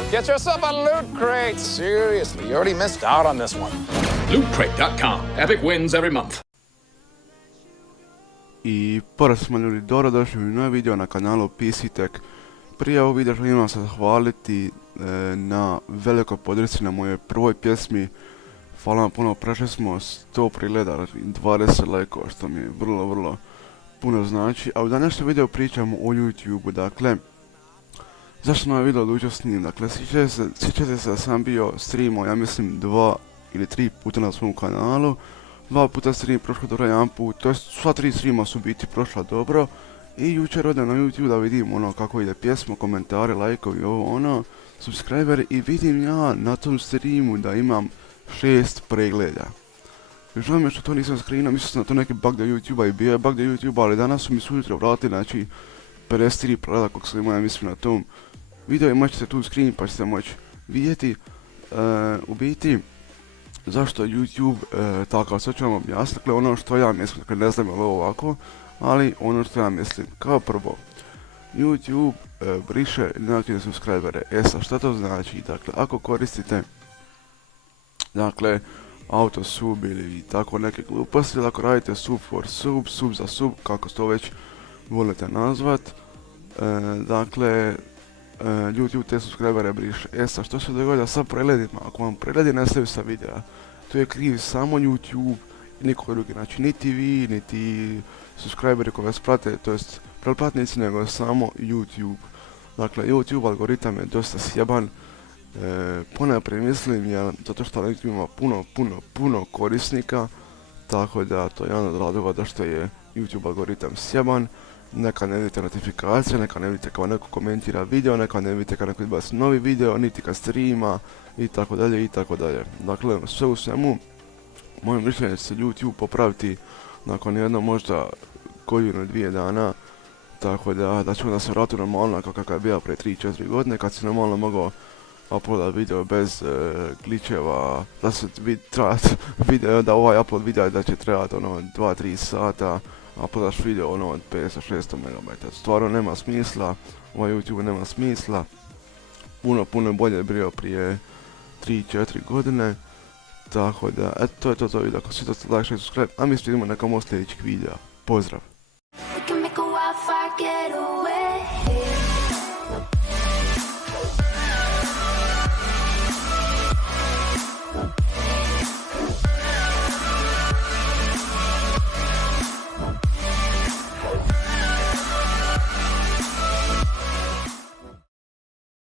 Get yourself a Loot Crate! Seriously, you already missed out on this one. LootCrate.com. Epic wins every month. I poraz smo ljudi, dobrodošli u novi video na kanalu PC Tech. Prije ovog videa želim vam se zahvaliti na velikoj podršci na mojoj prvoj pjesmi. Hvala vam puno, prešli smo 100 pregleda i 20 lajkova, što mi vrlo puno znači. A u današnjem videu pričamo o YouTubeu, dakle, zašto sam ovaj video odlučio snimiti? Dakle, sjećate se da sam bio streamao, ja mislim 2 ili 3 puta na svom kanalu. 2 puta stream prošlo dobro, 1 put, to jest sva 3 streama su biti prošla dobro. I jučer odem na YouTube da vidim ono kako ide pjesma, komentari, lajkovi, ovo ono, subscriberi, i vidim ja na tom streamu da imam 6 pregleda. Žao mi je što to nisam screenao, mislio sam na to neki bug da YouTubea i bio je bug da YouTubea, ali danas su mi sutra vratili, znači 53 pregleda kog sam imao, ja mislim, na tom video, i moćete tu screen pa ćete moći vidjeti. U biti, zašto je YouTube takav, sad ću vam objasniti, dakle ono što ja mislim, dakle ne znam je li ovo ovako, ali ono što ja mislim, kao prvo, YouTube briše neaktivne subscribere. Sad šta to znači? Dakle, ako koristite, dakle, autosub ili tako neke gluposti, ili ako radite sub for sub, sub za sub, kako to već volite nazvat, dakle, YouTube te subscribere briše. Sad što se događa sa pregledima? Ako vam pregledi nestaju sa videa, to je kriv samo YouTube i niko drugi, znači niti vi, niti subscriberi koji vas prate, to jest pretplatnici, nego samo YouTube. Dakle, YouTube algoritam je dosta sjeban, ponajprije mislim, zato što YouTube ima puno korisnika, tako da to je jedan od razloga zašto je YouTube algoritam sjeban. Neka ne vidite notifikacije, neka ne vidite kao neko komentira video, neka ne vidite kad neko izbaci novi video, niti kad streama, itd. Dakle, sve u svemu, moje mišljenje će se YouTube popraviti nakon jedno možda godinu, 2 dana, tako da ćemo da se vrati normalno kakav je bio prije 3-4 godine, kad si normalno mogao uploadat video bez glitcheva, da se video, da ovaj upload video da će trebati ono 2-3 sata, uploadaš video ono od 500-600 MB. Stvarno nema smisla, ovaj YouTube nema smisla, puno bolje je bio prije 3-4 godine. Tako da, eto, to je to video, ako svi to like, subscribe, a mi se vidimo nekom od sljedećih videa. Pozdrav!